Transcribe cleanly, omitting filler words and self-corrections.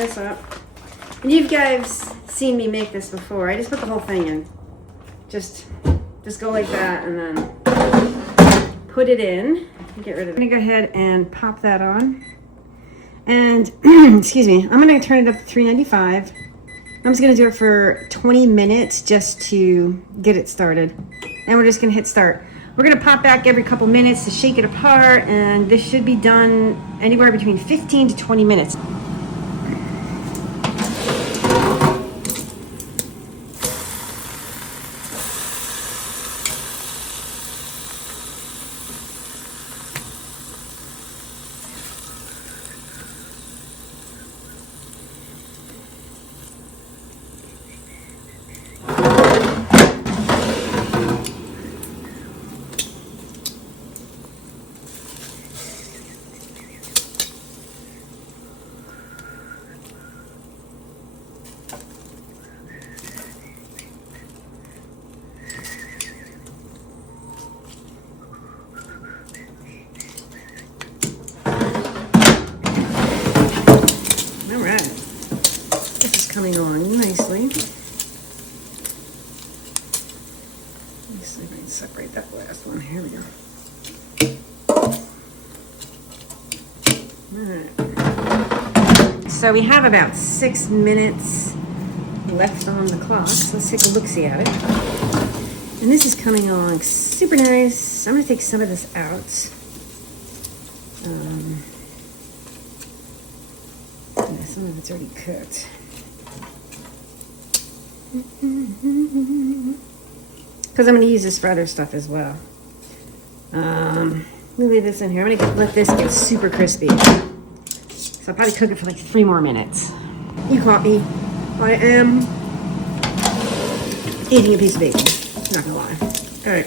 this up. And you guys seen me make this before. I just put the whole thing in. Just go like that and then put it in. Get rid of it. I'm gonna go ahead and pop that on. And excuse me, I'm gonna turn it up to 395. I'm just gonna do it for 20 minutes just to get it started. And we're just gonna hit start. We're gonna pop back every couple minutes to shake it apart, and this should be done anywhere between 15 to 20 minutes. Coming along nicely. Let me see if I can separate that last one. Here we go. Alright. So we have about 6 minutes left on the clock. So let's take a look-see at it. And this is coming along super nice. I'm going to take some of this out. Yeah, some of it's already cooked. Because I'm going to use this for other stuff as well. Let me leave this in here. I'm going to let this get super crispy. So I'll probably cook it for like 3 more minutes. You caught me. I am eating a piece of bacon. Not going to lie. All right.